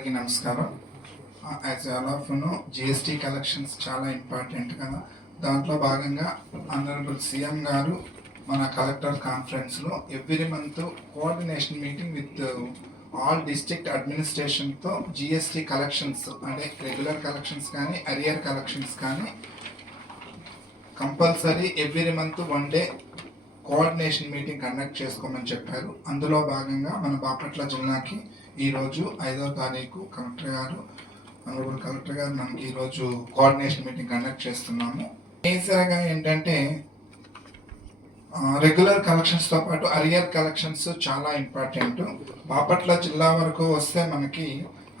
అందరికీ నమస్కారం. As all of know GST collections చాలా ఇంపార్టెంట్ కదా. దాంట్లో భాగంగా ఆనరబుల్ సీఎం గారు మన కలెక్టర్ కాన్ఫరెన్స్లో every month coordination meeting with all district అడ్మినిస్ట్రేషన్తో జిఎస్టీ కలెక్షన్స్ అంటే రెగ్యులర్ కలెక్షన్స్ కానీ అరియర్ కలెక్షన్స్ కానీ compulsory every month 1 day coordination meeting conduct చేసుకోమని చెప్పారు. అందులో భాగంగా మన బాపట్ల జిల్లాకి ఈరోజు 5వ తారీఖు ఆనరబుల్ కలెక్టర్ గారు మనకి ఈరోజు కోఆర్డినేషన్ మీటింగ్ కండక్ట్ చేస్తున్నాము. మేజర్గా ఏంటంటే రెగ్యులర్ కలెక్షన్స్తో పాటు అరియర్ కలెక్షన్స్ చాలా ఇంపార్టెంట్. బాపట్ల జిల్లా వరకు వస్తే మనకి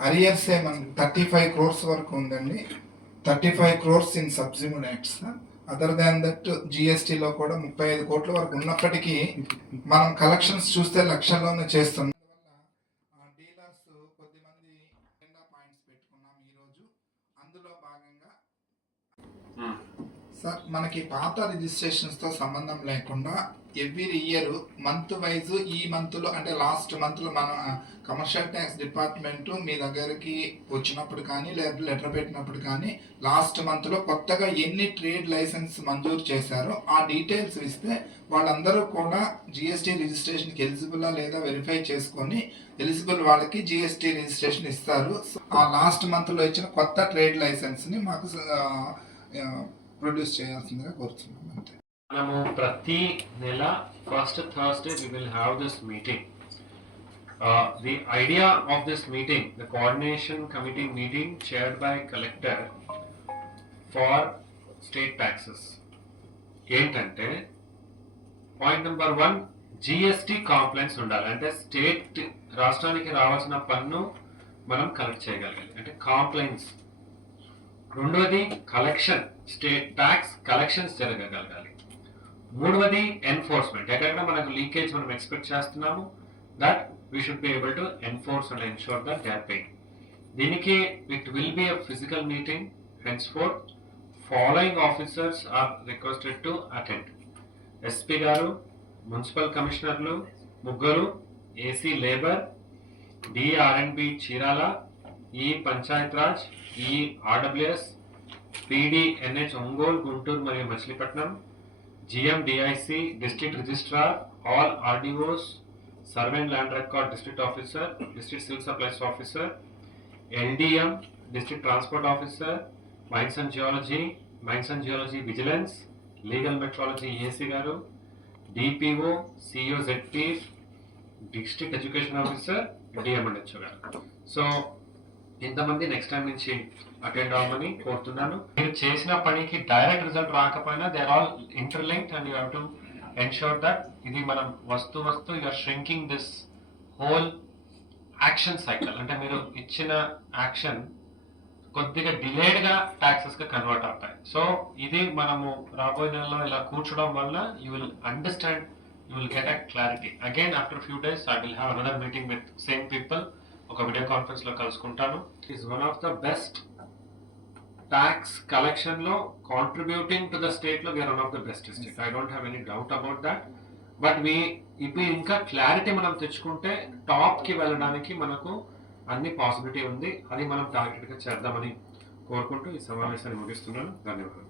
అరియర్సే మనకి 35 crores వరకు ఉందండి. 35 crores in subsumed acts. Other than that జిఎస్టీలో కూడా 35 కోట్ల వరకు ఉన్నప్పటికీ మనం కలెక్షన్స్ చూస్తే లక్షల్లోనే చేస్తున్నాం. డీలర్స్ కొద్దిమంది పాయింట్స్ పెట్టుకున్నాం ఈరోజు. అందులో భాగంగా సార్ మనకి పాత రిజిస్ట్రేషన్స్తో సంబంధం లేకుండా ఎవ్రీ ఇయర్ మంత్ వైజ్ ఈ మంత్లో అంటే లాస్ట్ మంత్లో మన కమర్షియల్ ట్యాక్స్ డిపార్ట్మెంట్ మీ దగ్గరికి వచ్చినప్పుడు కానీ లేదా లెటర్ పెట్టినప్పుడు కానీ లాస్ట్ మంత్లో కొత్తగా ఎన్ని ట్రేడ్ లైసెన్స్ మంజూరు చేశారో ఆ డీటెయిల్స్ ఇస్తే వాళ్ళందరూ కూడా జిఎస్టీ రిజిస్ట్రేషన్కి ఎలిజిబులా లేదా వెరిఫై చేసుకొని ఎలిజిబుల్ వాళ్ళకి జిఎస్టీ రిజిస్ట్రేషన్ ఇస్తారు. ఆ లాస్ట్ మంత్లో ఇచ్చిన కొత్త ట్రేడ్ లైసెన్స్ని మాకు ప్రొడ్యూస్ చేయాల్సిందిగా కోరుతున్నాం. అంతే. మనము ప్రతి నెల first Thursday we will have this meeting. The idea of this meeting, the coordination committee meeting chaired by collector for state taxes. ఏంటంటే పాయింట్ నెంబర్ 1 జిఎస్టీ కాంప్లైన్స్ ఉండాలి. అంటే స్టేట్ రాష్ట్రానికి రావాల్సిన పన్ను మనం కలెక్ట్ చేయగలగాలి అంటే కాంప్లైన్స్. రెండవది కలెక్షన్, స్టేట్ ట్యాక్స్ కలెక్షన్స్ జరగగలగాలి. మూడవది ఎన్ఫోర్స్మెంట్, ఎక్కడైనా మనకు లీకేజ్ మనం ఎక్స్పెక్ట్ చేస్తున్నాము that we should be able to enforce and ensure that they are paying. దీనికి it will be a physical meeting. Henceforth following officers are requested to attend. SP గారు, municipal కమిషనర్లు ముగ్గురు, AC labour, డిఆర్ఎండ్బి Chirala, ఈ పంచాయత్ రాజ్, ఈ RWS, PD NH Ongole, Guntur మరియు Machilipatnam, GMDIC district registrar, all RDOs, survey and land record district officer, district civil supplies officer, LDM district transport officer, mines and geology vigilance, legal metrology AC గారు, DPO, CEO ZP, district education officer, DMHO గారు. So ఇంతమంది next time నుంచి attend అవ్వమని కోరుతున్నాను. మీరు చేసిన పనికి direct result రాకపోయినా they are all interlinked and you have to ensure that ఇది మనం వస్తూ you are shrinking this whole action cycle. అంటే మీరు ఇచ్చిన యాక్షన్ కొద్దిగా డిలేడ్గా ట్యాక్సెస్గా కన్వర్ట్ అవుతాయి. సో ఇది మనము రాబోయే నెలలో ఇలా కూర్చోవడం వల్ల you will understand, you will get a clarity. Again after few days I will have another meeting with same people. ఒక వీడియో కాన్ఫరెన్స్ లో కలుసుకుంటాను. Is one of the best tax collection లో కాంట్రిబ్యూటింగ్ టు ద స్టేట్ లో we are one of the best district. I don't have any doubt about that. But ఇప్పుడు ఇంకా clarity మనం తెచ్చుకుంటే top కి వెళ్ళడానికి మనకు అన్ని పాసిబిలిటీ ఉంది. అది మనం టార్గెట్ గా చేద్దామని కోరుకుంటూ ఈ సమావేశాన్ని ముగిస్తున్నాను. ధన్యవాదాలు.